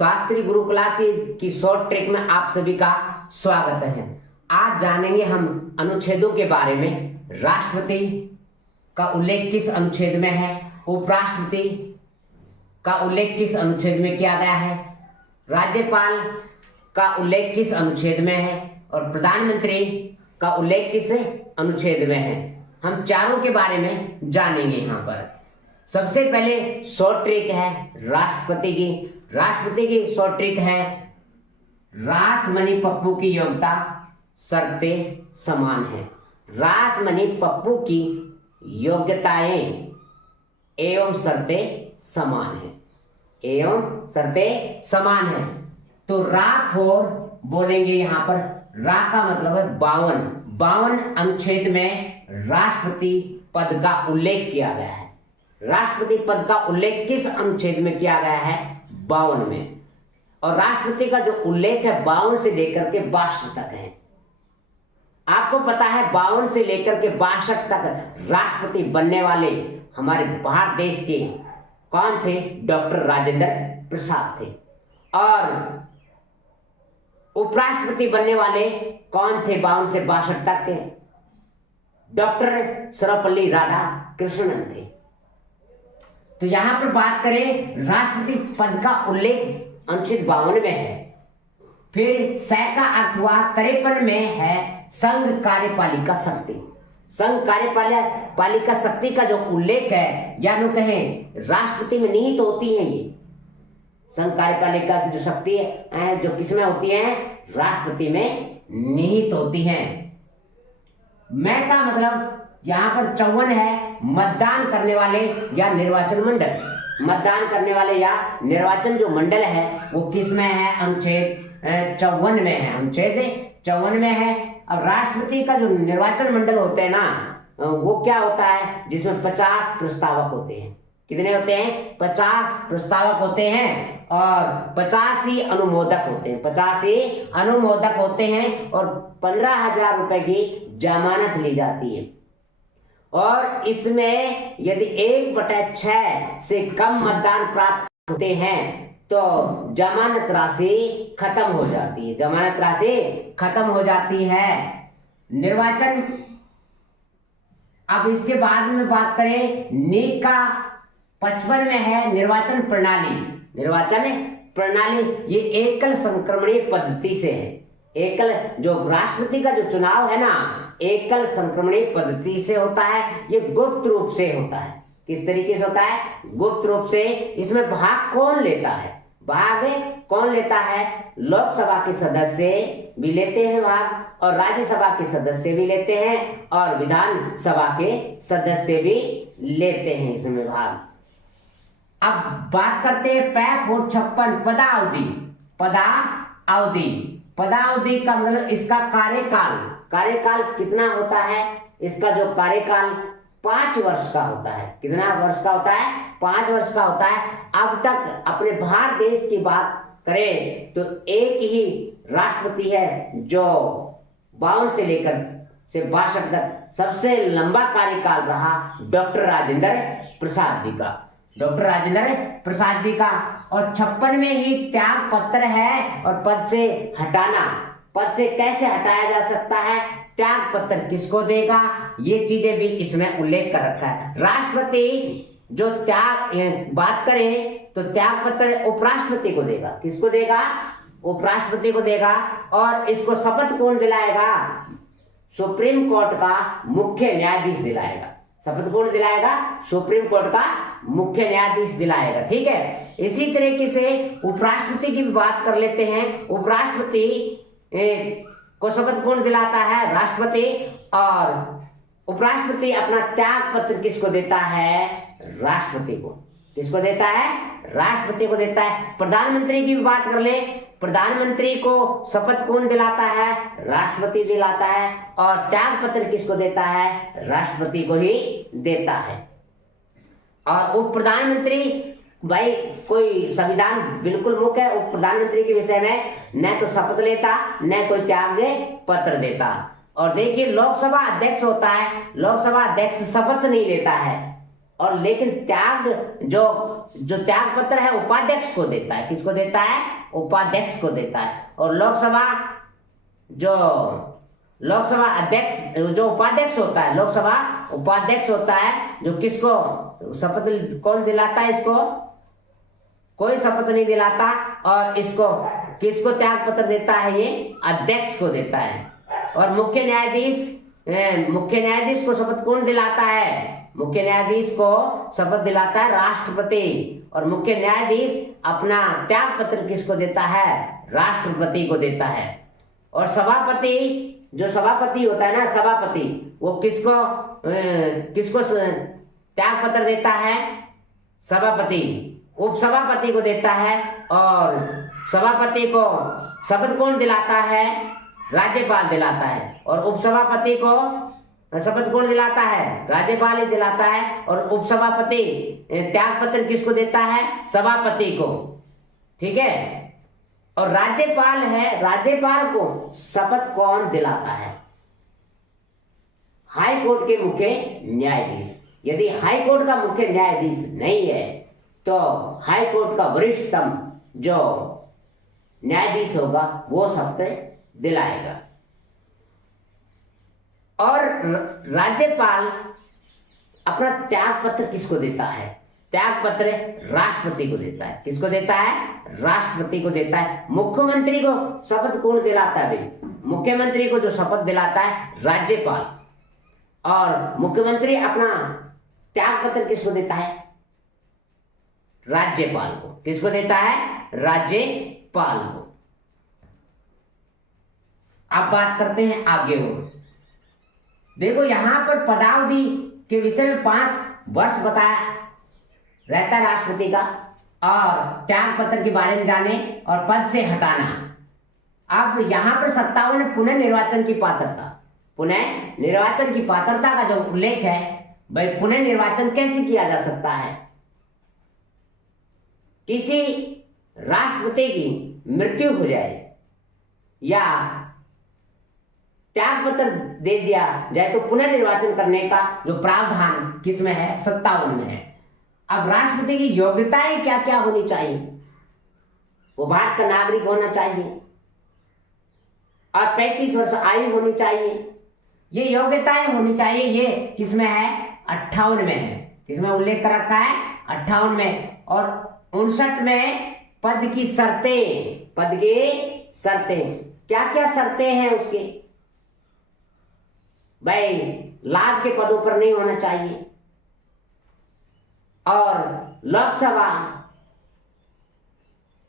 शास्त्री गुरु classes की short trick में आप सभी का स्वागत है। आज जानेंगे हम अनुच्छेदों के बारे में। राष्ट्रपति का उल्लेख किस अनुच्छेद में है, उपराष्ट्रपति का उल्लेख किस अनुच्छेद में किया गया है, राज्यपाल का उल्लेख किस अनुच्छेद में है और प्रधानमंत्री का उल्लेख किस अनुच्छेद में है। हम चारों के बारे में जानेंगे। यहाँ पर सबसे पहले शॉर्ट ट्रिक है राष्ट्रपति की शॉर्ट ट्रिक है रासमणी पप्पू की योग्यता शर्तें समान है। रासमणी पप्पू की योग्यताएं एवं शर्तें समान है। तो रा फोर बोलेंगे। यहाँ पर रा का मतलब है 52 अनुच्छेद में राष्ट्रपति पद का उल्लेख किया गया है। राष्ट्रपति पद का उल्लेख किस अनुच्छेद में किया गया है? 52 में। और राष्ट्रपति का जो उल्लेख है 52 से लेकर के 62 तक है। आपको पता है 52 से लेकर के 62 तक राष्ट्रपति बनने वाले हमारे भारत देश के कौन थे? डॉक्टर राजेंद्र प्रसाद थे। और उपराष्ट्रपति बनने वाले कौन थे 52 से 62 तक के? डॉक्टर सर्वपल्ली राधाकृष्णन थे। तो यहां पर बात करें, राष्ट्रपति पद का उल्लेख अनुच्छेद 52 में है। फिर स का अर्थ हुआ 53 में है संघ कार्यपालिका शक्ति। संघ कार्यपालिका शक्ति का जो उल्लेख है, या नो कहें राष्ट्रपति में निहित होती है। ये संघ कार्यपालिका की जो शक्ति है जो किसमें होती है? राष्ट्रपति में निहित होती है। मैं का मतलब यहाँ पर 54 है मतदान करने वाले या निर्वाचन मंडल। मतदान करने वाले या निर्वाचन जो मंडल है वो किस में है? अनुच्छेद 54 में है। अनुच्छेद 54 में है। अब राष्ट्रपति का जो निर्वाचन मंडल होते हैं ना, वो क्या होता है? जिसमें 50 प्रस्तावक होते हैं। कितने होते हैं? 50 प्रस्तावक होते हैं और 50 ही अनुमोदक होते हैं। 50 ही अनुमोदक होते हैं और 15,000 रुपए की जमानत ली जाती है। और इसमें यदि 1/6 से कम मतदान प्राप्त होते हैं तो जमानत राशि खत्म हो जाती है। जमानत राशि खत्म हो जाती है। निर्वाचन, अब इसके बाद में बात करें, नीक का 55 में है निर्वाचन प्रणाली। निर्वाचन प्रणाली ये एकल संक्रमणीय पद्धति से है। एकल जो राष्ट्रपति का जो चुनाव है ना, एकल संक्रमणीय पद्धति से होता है। ये गुप्त रूप से होता है। किस तरीके से होता है? गुप्त रूप से। इसमें भाग कौन लेता है? भाग कौन लेता है? लोकसभा के सदस्य भी लेते हैं भाग, और राज्यसभा के सदस्य भी लेते हैं, और विधानसभा के सदस्य भी लेते हैं इसमें भाग। अब बात करते हैं 56 पदावधि का मतलब इसका कार्यकाल कितना होता है? इसका जो कार्यकाल 5 वर्ष का होता है। कितना वर्ष का होता है? 5 वर्ष का होता है। अब तक अपने भारत देश की बात करें तो एक ही राष्ट्रपति है जो 52 से लेकर 62 तक सबसे लंबा कार्यकाल रहा, डॉक्टर राजेंद्र प्रसाद जी का। और 56 में ही त्याग पत्र है। और पद से कैसे हटाया जा सकता है, त्याग पत्र किसको देगा, ये चीजें भी इसमें उल्लेख कर रखा है। राष्ट्रपति जो बात करें तो त्याग पत्र उपराष्ट्रपति को देगा। किसको देगा? उपराष्ट्रपति को देगा। और इसको शपथ कौन दिलाएगा? सुप्रीम कोर्ट का मुख्य न्यायाधीश दिलाएगा। शपथ कौन दिलाएगा? सुप्रीम कोर्ट का मुख्य न्यायाधीश दिलाएगा। ठीक है। इसी तरीके से उपराष्ट्रपति की भी बात कर लेते हैं। उपराष्ट्रपति को शपथ कौन दिलाता है? राष्ट्रपति। और उपराष्ट्रपति अपना त्याग पत्र किसको देता है? राष्ट्रपति को। किसको देता है? राष्ट्रपति को देता है। प्रधानमंत्री की भी बात कर ले। प्रधानमंत्री को शपथ कौन दिलाता है? राष्ट्रपति दिलाता है। और त्याग पत्र किसको देता है? राष्ट्रपति को ही देता है। और उप प्रधानमंत्री, भाई कोई संविधान बिल्कुल मुख्य है। उप प्रधानमंत्री के विषय में न तो शपथ लेता न कोई त्याग पत्र देता। और देखिए लोकसभा अध्यक्ष होता है, लोकसभा अध्यक्ष शपथ नहीं लेता है, और लेकिन त्याग जो जो त्याग पत्र है उपाध्यक्ष को देता है। किसको देता है? उपाध्यक्ष को देता है। और लोकसभा अध्यक्ष, जो उपाध्यक्ष होता है, लोकसभा उपाध्यक्ष होता है, जो किसको शपथ कौन दिलाता है? इसको कोई शपथ नहीं दिलाता। और इसको किसको त्याग पत्र देता है? ये अध्यक्ष को देता है। और मुख्य न्यायाधीश को शपथ कौन दिलाता है? मुख्य न्यायाधीश को शपथ दिलाता है राष्ट्रपति। और मुख्य न्यायाधीश अपना त्याग पत्र किसको देता है? राष्ट्रपति को देता है। और सभापति, जो सभापति होता है ना, सभापति, वो किसको त्याग पत्र देता है? सभापति उपसभापति को देता है। और सभापति को शपथ कौन दिलाता है? राज्यपाल दिलाता है। और उपसभापति को शपथ कौन दिलाता है? राज्यपाल ही दिलाता है। और उपसभापति त्याग पत्र किसको देता है? सभापति को। ठीक है। और राज्यपाल है, राज्यपाल को शपथ कौन दिलाता है? हाई कोर्ट के मुख्य न्यायाधीश। यदि हाई कोर्ट का मुख्य न्यायाधीश नहीं है तो हाई कोर्ट का वरिष्ठतम जो न्यायाधीश होगा वो शपथ दिलाएगा। और राज्यपाल अपना त्याग पत्र किसको देता है? त्याग पत्र राष्ट्रपति को देता है। किसको देता है? राष्ट्रपति को देता है। मुख्यमंत्री को शपथ कौन दिलाता है? मुख्यमंत्री को जो शपथ दिलाता है राज्यपाल। और मुख्यमंत्री अपना त्याग पत्र किसको देता है? राज्यपाल को। किसको देता है? राज्यपाल को। अब बात करते हैं आगे और। देखो यहां पर पदावधि के विषय में 5 वर्ष बताया रहता है राष्ट्रपति का, और त्याग पत्र के बारे में जाने और पद से हटाना। अब यहां पर 57 पुनः निर्वाचन की पात्रता, पुनः निर्वाचन की पात्रता का जो उल्लेख है, भाई पुनः निर्वाचन कैसे किया जा सकता है? किसी राष्ट्रपति की मृत्यु हो जाए या त्याग पत्र दे दिया जाए तो पुनर्निर्वाचन करने का जो प्रावधान किसमें है? 57 में है। अब राष्ट्रपति की योग्यताएं क्या क्या होनी चाहिए? वो भारत का नागरिक होना चाहिए और 35 वर्ष आयु होनी चाहिए। ये योग्यताएं होनी चाहिए। ये किसमें है? 58 में है। किसमें उल्लेख कर रखा है? 58 में। और 59 में पद की शर्तें, पद की शर्तें क्या क्या शर्तें हैं उसकी? भाई लाभ के पदों पर नहीं होना चाहिए, और लोकसभा,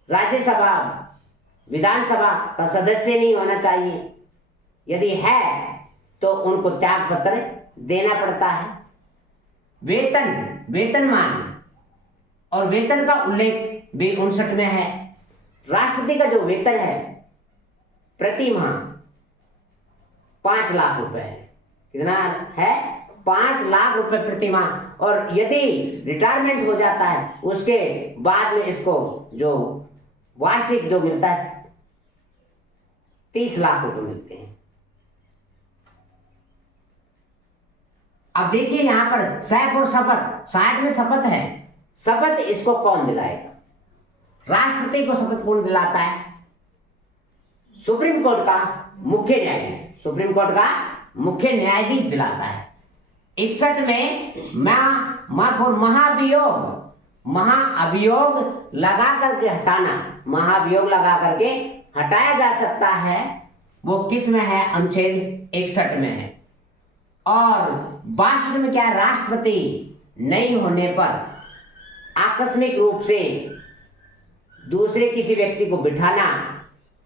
राज्यसभा, विधानसभा का सदस्य नहीं होना चाहिए। यदि है तो उनको त्याग पत्र देना पड़ता है। वेतनमान और वेतन का उल्लेख भी 59 में है। राष्ट्रपति का जो वेतन है प्रति माह 5 लाख रुपए है। कितना है? 5 लाख रुपए प्रति माह। और यदि रिटायरमेंट हो जाता है उसके बाद में इसको जो वार्षिक जो मिलता है 30 लाख रुपए मिलते हैं। अब देखिए यहां पर शपथ और शपथ, 60 में शपथ है। शपथ इसको कौन दिलाएगा? राष्ट्रपति को शपथ कौन दिलाता है? सुप्रीम कोर्ट का मुख्य न्यायाधीश, सुप्रीम कोर्ट का मुख्य न्यायाधीश दिलाता है। 61 में महाअभियोग लगा करके हटाना, महाअभियोग लगा करके हटाया जा सकता है। वो किस में है? अनुच्छेद 61 में है। और 62 में क्या? राष्ट्रपति नहीं होने पर आकस्मिक रूप से दूसरे किसी व्यक्ति को बिठाना,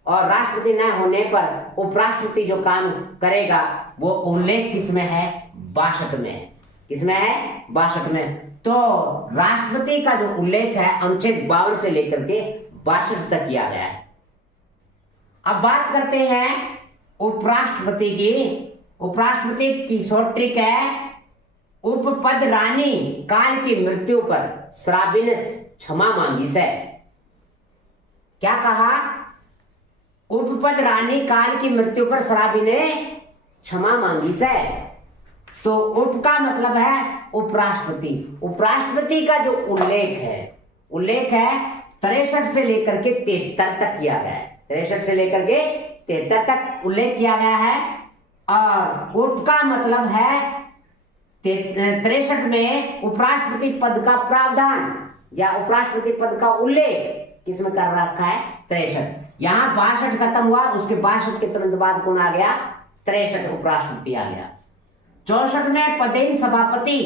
और राष्ट्रपति न होने पर उपराष्ट्रपति जो काम करेगा वो उल्लेख किसमें है? 62 में है। किसमें है? 62 में। तो राष्ट्रपति का जो उल्लेख है अनुच्छेद 52 से लेकर के 62 तक किया गया है। अब बात करते हैं उपराष्ट्रपति की। उपराष्ट्रपति की शॉर्ट ट्रिक है उपपद रानी काल की मृत्यु पर शराबी ने क्षमा मांगी से। क्या कहा? उपपद रानी काल की मृत्यु पर शराबी ने क्षमा मांगी से। तो उप का मतलब है उपराष्ट्रपति। उपराष्ट्रपति का जो उल्लेख है उल्लेख है 63 से लेकर के 73 तक किया गया है। 63 से लेकर के 73 तक उल्लेख किया गया है। और उप का मतलब है 63 में उपराष्ट्रपति पद का प्रावधान या उपराष्ट्रपति पद का उल्लेख किसमें कर रखा है? 63। यहां 62 खत्म हुआ, उसके 62 के तुरंत बाद कौन आ गया? 63 उपराष्ट्रपति आ गया। 64 में पदेन सभापति,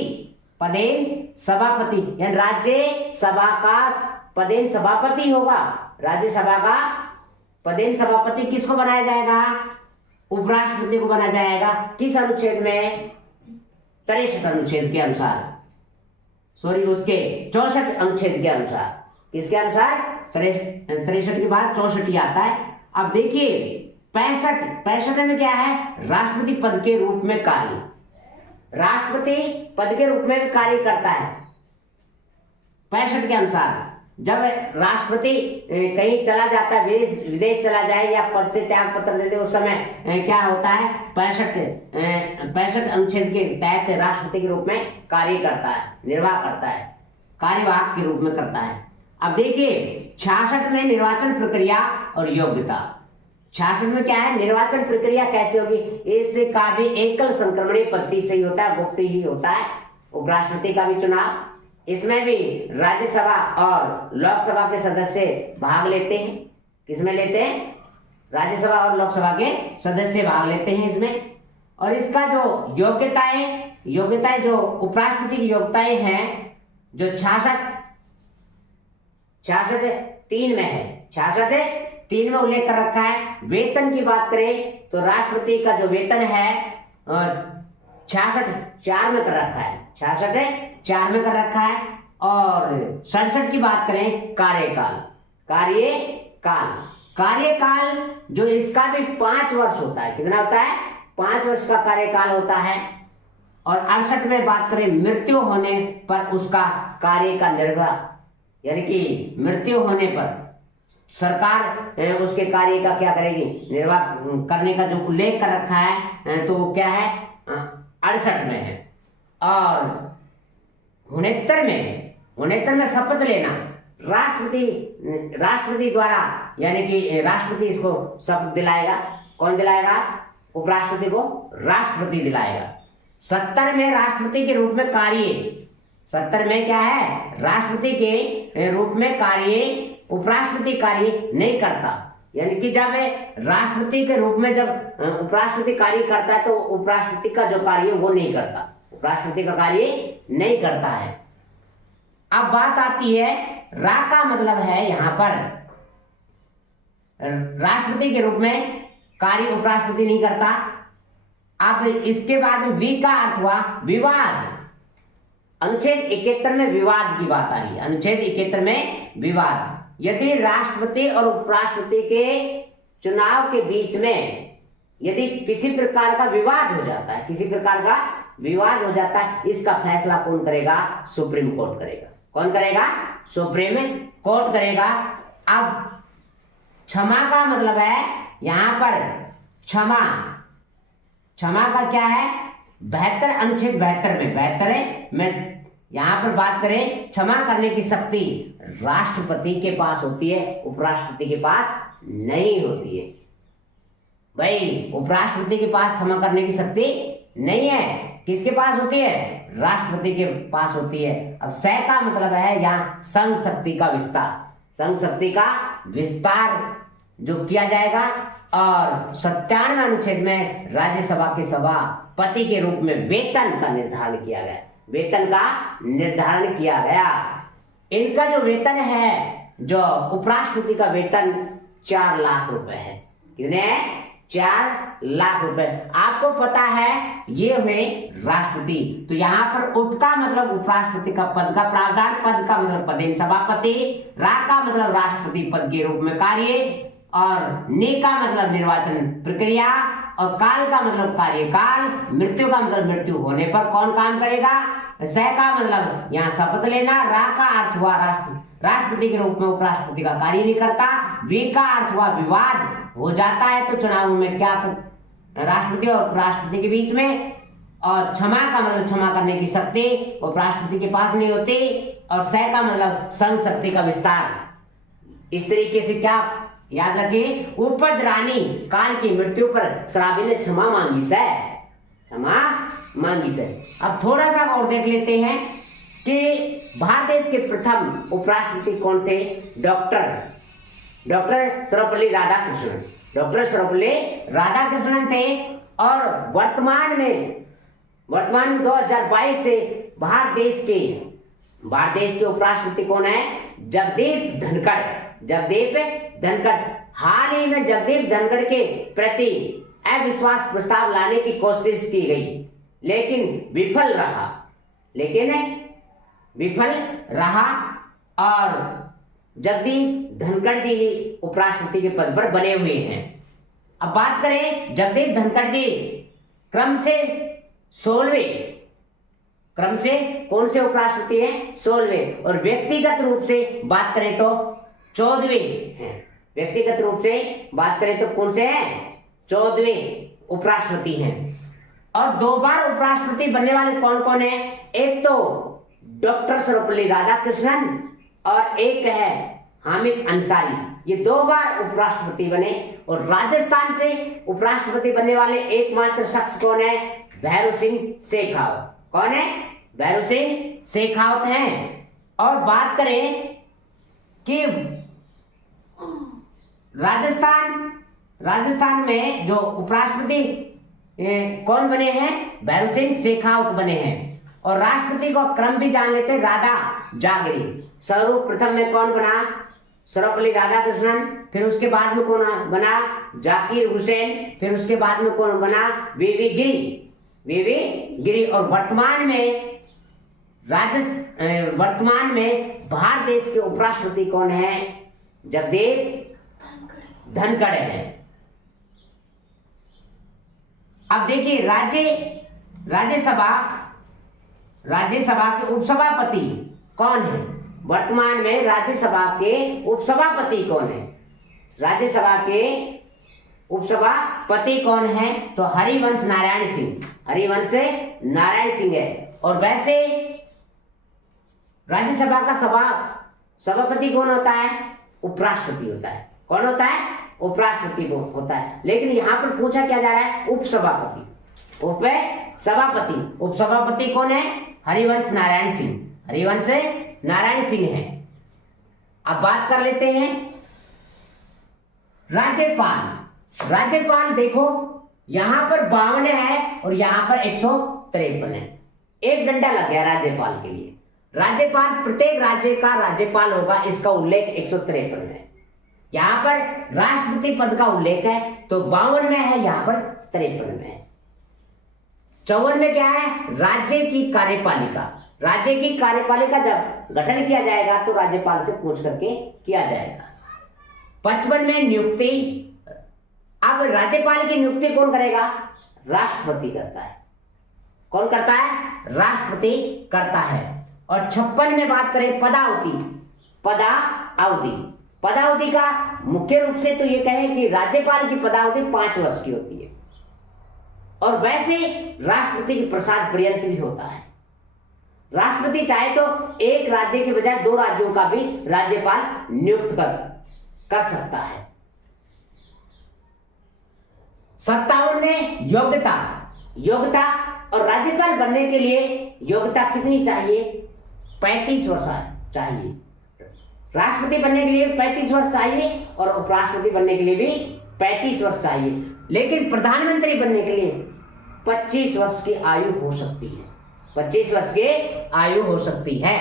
पदेन सभापति यानी राज्य सभा का पदेन सभापति होगा। राज्यसभा का पदेन सभापति किसको बनाया जाएगा? उपराष्ट्रपति को बनाया जाएगा। किस अनुच्छेद में? 63 अनुच्छेद के अनुसार, सॉरी उसके 64 अनुच्छेद के अनुसार। किसके अनुसार? 63 के बाद 64 आता है। अब देखिए 65 में क्या है? राष्ट्रपति पद के रूप में कार्य, राष्ट्रपति पद के रूप में कार्य करता है। 65 के अनुसार जब राष्ट्रपति कहीं चला जाता है, विदेश चला जाए या पद से त्याग पत्र दे दे, उस समय क्या होता है? 65 अनुच्छेद के तहत राष्ट्रपति के रूप में कार्य करता है, निर्वाह करता है, कार्यवाहक के रूप में करता है। अब देखिए 66 में निर्वाचन प्रक्रिया और योग्यता। 66 में क्या है? निर्वाचन प्रक्रिया कैसे होगी? इससे का भी एकल संक्रमणीय पद्धति से ही होता है, गुप्त ही होता है उपराष्ट्रपति का भी चुनाव। इसमें भी राज्यसभा और लोकसभा के सदस्य भाग लेते हैं। किसमें लेते हैं? राज्यसभा और लोकसभा के सदस्य भाग लेते हैं इसमें। और इसका जो योग्यताएं जो उपराष्ट्रपति की योग्यताएं हैं, जो 66(3) में है, 66(3) में उल्लेख कर रखा है। वेतन की बात करें तो राष्ट्रपति का जो वेतन है 66(4) में कर रखा है, 66(4) में कर रखा है। और 67 की बात करें कार्यकाल जो इसका भी 5 वर्ष होता है। कितना होता है? 5 वर्ष का कार्यकाल होता है। और 68 में बात करें मृत्यु होने पर उसका कार्य का निर्वाह, यानी कि मृत्यु होने पर सरकार उसके कार्य का क्या करेगी? निर्वाह करने का जो उल्लेख कर रखा है तो वो क्या है? 68 में है। और 69 में शपथ लेना राष्ट्रपति द्वारा, यानी कि राष्ट्रपति इसको शपथ दिलाएगा। कौन दिलाएगा? उपराष्ट्रपति को राष्ट्रपति दिलाएगा। 70 में राष्ट्रपति के रूप में कार्य, 70 में क्या है? राष्ट्रपति के रूप में कार्य उपराष्ट्रपति कार्य नहीं करता। यानी कि जब राष्ट्रपति के रूप में जब उपराष्ट्रपति कार्य करता है तो उपराष्ट्रपति का जो कार्य वो नहीं करता, उपराष्ट्रपति का कार्य नहीं करता है। अब बात आती है रा का मतलब है यहां पर राष्ट्रपति के रूप में कार्य उपराष्ट्रपति नहीं करता। अब इसके बाद वी का अर्थ हुआ विवाद। अनुच्छेद 71 में विवाद की बात आ रही है। अनुच्छेद 71 में विवाद, यदि राष्ट्रपति और उपराष्ट्रपति के चुनाव के बीच में यदि किसी प्रकार का विवाद हो जाता है, किसी प्रकार का विवाद हो जाता है, इसका फैसला कौन करेगा? सुप्रीम कोर्ट करेगा। कौन करेगा? सुप्रीम कोर्ट करेगा। अब क्षमा का मतलब है यहां पर क्षमा का क्या है? 72 अनुच्छेद 72 में यहां पर बात करें, क्षमा करने की शक्ति राष्ट्रपति के पास होती है, उपराष्ट्रपति के पास नहीं होती है। भाई उपराष्ट्रपति के पास क्षमा करने की शक्ति नहीं है, किसके पास होती है? राष्ट्रपति के पास होती है। अब स का मतलब है यहाँ संघ शक्ति का विस्तार, संघ शक्ति का विस्तार जो किया जाएगा। और 97 अनुच्छेद में राज्यसभा के सभापति के रूप में वेतन का निर्धारण किया गया, वेतन का निर्धारण किया गया। इनका जो वेतन है, जो उपराष्ट्रपति का वेतन 4 लाख रुपए है। कितने हैं? 4 लाख रुपए। आपको पता है ये हुए राष्ट्रपति। तो यहाँ पर उप का मतलब उपराष्ट्रपति का पद का प्रावधान, पद का मतलब पदेन सभापति, रा का मतलब राष्ट्रपति पद के रूप में कार्य, और ने का मतलब निर्वाचन प्रक्रिया, और काल का मतलब कार्यकाल, मृत्यु का मतलब मृत्यु होने पर कौन काम करेगा, स का मतलब यहाँ शपथ लेना, रा का अर्थ हुआ राष्ट्रपति के रूप में उपराष्ट्रपति का कार्य नहीं करता, वी का अर्थ हुआ विवाद हो जाता है तो चुनाव में क्या राष्ट्रपति और उपराष्ट्रपति के बीच में, और क्षमा का मतलब क्षमा करने की शक्ति उपराष्ट्रपति के पास नहीं होती, और स का मतलब संघ शक्ति का विस्तार। इस तरीके से क्या याद रखिए, उपद रानी काल की मृत्यु पर श्रावी ने क्षमा मांगी से, क्षमा मांगी से। अब थोड़ा सा और देख लेते हैं कि भारत देश के प्रथम उपराष्ट्रपति कौन थे? डॉक्टर सर्वपल्ली राधाकृष्णन। डॉक्टर सर्वपल्ली राधाकृष्णन थे। और वर्तमान में 2022 से भारत देश के उपराष्ट्रपति कौन है? जगदीप धनखड़। हाल ही में जगदीप धनखड़ के प्रति अविश्वास प्रस्ताव लाने की कोशिश की गई, लेकिन विफल रहा और जगदीप धनखड़ जी उपराष्ट्रपति के पद पर बने हुए हैं। अब बात करें जगदीप धनखड़ जी क्रम से 16वें, क्रम से कौन से उपराष्ट्रपति हैं? 16वें। और व्यक्तिगत रूप से बात करें तो 14वें हैं। व्यक्तिगत रूप से बात करें तो कौन से हैं? 14वें उपराष्ट्रपति हैं। और 2 बार उपराष्ट्रपति बनने वाले कौन कौन है? एक तो डॉक्टर सर्वपल्ली राधाकृष्णन और एक है हामिद अंसारी। ये 2 बार उपराष्ट्रपति बने। और राजस्थान से उपराष्ट्रपति बनने वाले एकमात्र शख्स कौन है? भैरू सिंह शेखावत। कौन है? भैरू सिंह शेखावत हैं। और बात करें कि राजस्थान में जो उपराष्ट्रपति कौन बने हैं? भैरू सिंह शेखावत बने हैं। और राष्ट्रपति का क्रम भी जान लेते हैं। राधा जागरी सर्वप्रथम में कौन बना? सर्वपल्ली राधाकृष्णन। फिर उसके बाद में कौन बना? जाकिर हुसैन। फिर उसके बाद में कौन बना? वीवी गिरी। और वर्तमान में भारत देश के उपराष्ट्रपति कौन है? जगदीप धनखड़ है। अब देखिए राज्यसभा के उपसभापति कौन है? वर्तमान में राज्यसभा के उपसभापति कौन है? राज्यसभा के उपसभापति कौन है? तो हरिवंश नारायण सिंह है। और वैसे राज्यसभा का सभापति कौन होता है? उपराष्ट्रपति होता है। कौन होता है? उपराष्ट्रपति होता है। लेकिन यहां पर पूछा क्या जा रहा है? उपसभापति। उपसभापति कौन है? हरिवंश नारायण सिंह है। अब बात कर लेते हैं राज्यपाल। देखो यहां पर 52 है और यहां पर 153 है। एक डंडा लग गया राज्यपाल के लिए। राज्यपाल प्रत्येक राज्य का राज्यपाल होगा, इसका उल्लेख 153 है। यहां पर राष्ट्रपति पद का उल्लेख है तो 52 में है, यहां पर 53 में है। 54 में क्या है? राज्य की कार्यपालिका जब गठन किया जाएगा तो राज्यपाल से पूछ करके किया जाएगा। 55 में नियुक्ति। अब राज्यपाल की नियुक्ति कौन करेगा? राष्ट्रपति करता है। कौन करता है? राष्ट्रपति करता है। और 56 में बात करें पदावधि का मुख्य रूप से तो ये कहें कि राज्यपाल की पदावधि 5 वर्ष की होती है। और वैसे राष्ट्रपति की प्रसाद पर्यंत भी होता है। राष्ट्रपति चाहे तो एक राज्य के बजाय 2 राज्यों का भी राज्यपाल नियुक्त कर सकता है। 57 में योग्यता और राज्यपाल बनने के लिए योग्यता कितनी चाहिए? 35 वर्ष चाहिए। राष्ट्रपति बनने के लिए 35 वर्ष चाहिए और उपराष्ट्रपति बनने के लिए भी 35 वर्ष चाहिए। लेकिन प्रधानमंत्री बनने के लिए 25 वर्ष की आयु हो सकती है। 25 वर्ष की आयु हो सकती है।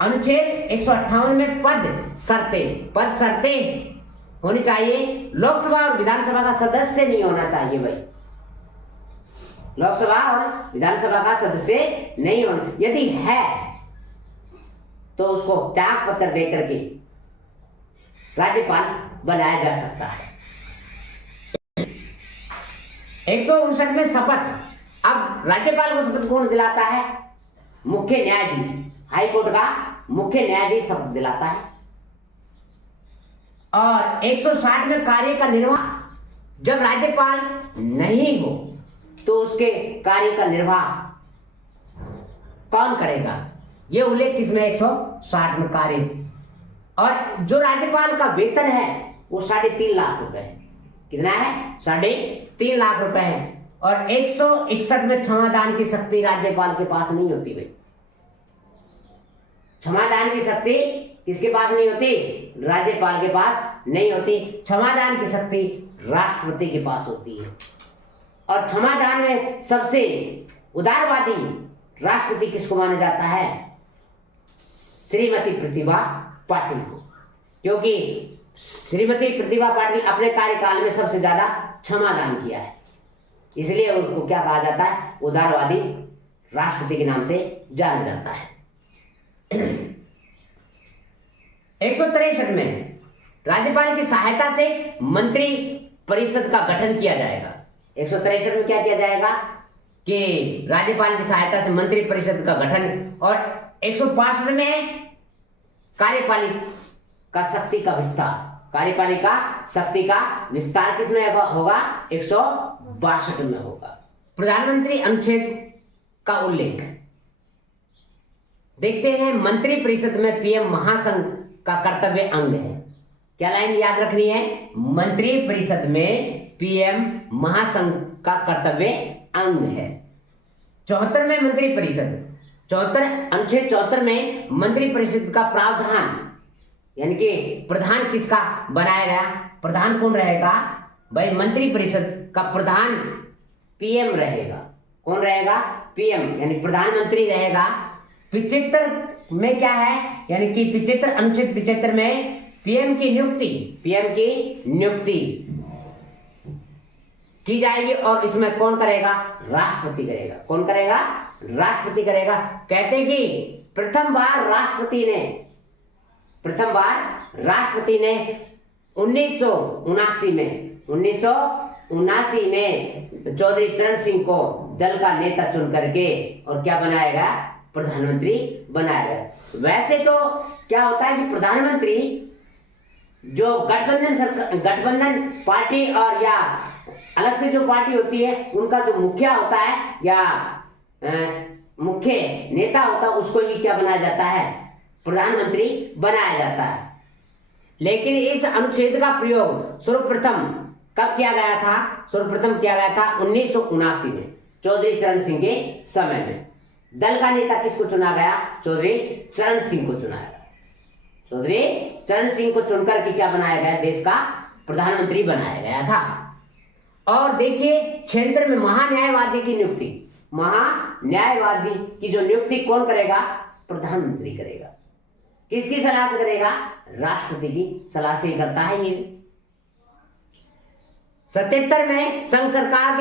अनुच्छेद 158 में पद शर्तें होनी चाहिए। लोकसभा और विधानसभा का सदस्य नहीं होना चाहिए भाई। लोकसभा और विधानसभा का सदस्य नहीं होना, यदि है तो उसको त्याग पत्र देकर के राज्यपाल बनाया जा सकता है। 159 में शपथ। अब राज्यपाल को शपथ कौन दिलाता है? मुख्य न्यायाधीश। हाईकोर्ट का मुख्य न्यायाधीश शपथ दिलाता है। और 160 में कार्य का निर्वाह। जब राज्यपाल नहीं हो तो उसके कार्य का निर्वाह कौन करेगा? ये उल्लेख किसमें 160 में कार्य। और जो राज्यपाल का वेतन है वो 3.5 लाख रुपए है। कितना है? 3.5 लाख रुपए है। और 161 में क्षमादान की शक्ति राज्यपाल के पास नहीं होती भाई। क्षमादान की शक्ति किसके पास नहीं होती? राज्यपाल के पास नहीं होती। क्षमादान की शक्ति राष्ट्रपति के पास होती है। और क्षमादान में सबसे उदारवादी राष्ट्रपति किसको माना जाता है? श्रीमती प्रतिभा पाटिल को, क्योंकि श्रीमती प्रतिभा पाटिल अपने कार्यकाल में सबसे ज्यादा क्षमादान किया है, इसलिए उनको क्या कहा जाता है? उदारवादी राष्ट्रपति के नाम से जाना जाता है। 163 में राज्यपाल की सहायता से मंत्री परिषद का गठन किया जाएगा। 163 में क्या किया जाएगा कि राज्यपाल की सहायता से मंत्री परिषद का गठन। और 165 में कार्यपालिका शक्ति का विस्तार। कार्यपालिका शक्ति का विस्तार किसमें होगा? 162 में होगा। प्रधानमंत्री अनुच्छेद का उल्लेख देखते हैं। मंत्री परिषद में पीएम महासंघ का कर्तव्य अंग है। क्या लाइन याद रखनी है? मंत्री परिषद में पीएम महासंघ का कर्तव्य अंग है। 74 में मंत्री परिषद, 74 अनुच्छेद 74 में मंत्री परिषद का प्रावधान, यानी कि प्रधान किसका बनाया गया? प्रधान कौन रहेगा भाई? मंत्री परिषद का प्रधान पीएम रहेगा। कौन रहेगा? पीएम, यानी प्रधानमंत्री रहेगा। 75 में क्या है? यानी कि 75 अनुच्छेद 75 में पीएम की नियुक्ति की जाएगी। और इसमें कौन करेगा? राष्ट्रपति करेगा। कौन करेगा? राष्ट्रपति करेगा। कहते हैं कि प्रथम बार राष्ट्रपति ने 1979 में चौधरी चरण सिंह को दल का नेता चुन करके और क्या बनाया गया? प्रधानमंत्री बनाया गया। वैसे तो क्या होता है कि प्रधानमंत्री जो गठबंधन पार्टी और या अलग से जो पार्टी होती है उनका जो मुखिया होता है या मुख्य नेता होता है उसको ही क्या बनाया जाता है? प्रधानमंत्री बनाया जाता है। लेकिन इस अनुच्छेद का प्रयोग सर्वप्रथम कब किया गया था? सर्वप्रथम किया गया था 1979 में चौधरी चरण सिंह के समय में। दल का नेता किसको चुना गया? चौधरी चरण सिंह को चुना गया। चौधरी चरण सिंह को चुनकर के क्या बनाया गया? देश का प्रधानमंत्री बनाया गया था। और देखिए क्षेत्र में महान्यायवादी की नियुक्ति, महान्यायवादी की जो नियुक्ति कौन करेगा? प्रधानमंत्री करेगा। किसकी सलाह से करेगा? राष्ट्रपति की सलाह से करता है ये। 77 में संघ सरकार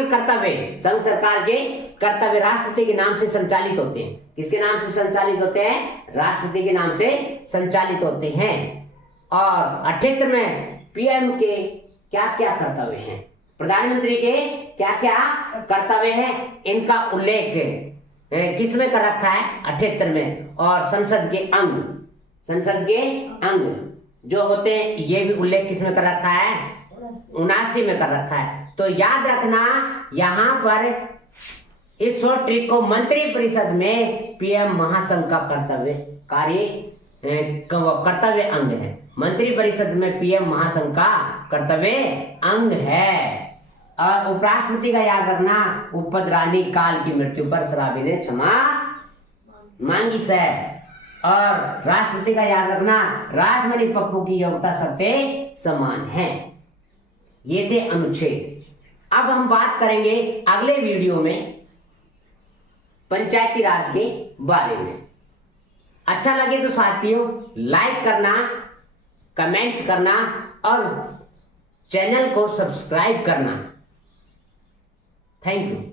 के कर्तव्य राष्ट्रपति के नाम से संचालित होते हैं। किसके नाम से संचालित होते हैं? राष्ट्रपति के नाम से संचालित होते हैं। और 78 में पीएम के क्या क्या कर्तव्य हैं? प्रधानमंत्री के क्या क्या कर्तव्य हैं? इनका उल्लेख किसमें कर रखा है? 78 में। और संसद के अंग जो होते हैं ये भी उल्लेख किसमें कर रखा है? 79 में कर रखा है। तो याद रखना यहां पर इस शॉर्ट ट्रिक को मंत्री परिषद में पीएम महासंघ का कर्तव्य अंग है। मंत्री परिषद में पीएम महासंघ का कर्तव्य अंग है। और उपराष्ट्रपति का याद रखना, उपपद रानी काल की मृत्यु पर शराबी ने क्षमा मांगी से। और राष्ट्रपति का याद रखना, राजमणि पप्पू की योग्यता शर्तें समान हैं। ये थे अनुच्छेद। अब हम बात करेंगे अगले वीडियो में पंचायती राज के बारे में। अच्छा लगे तो साथियों लाइक करना, कमेंट करना और चैनल को सब्सक्राइब करना। Thank you.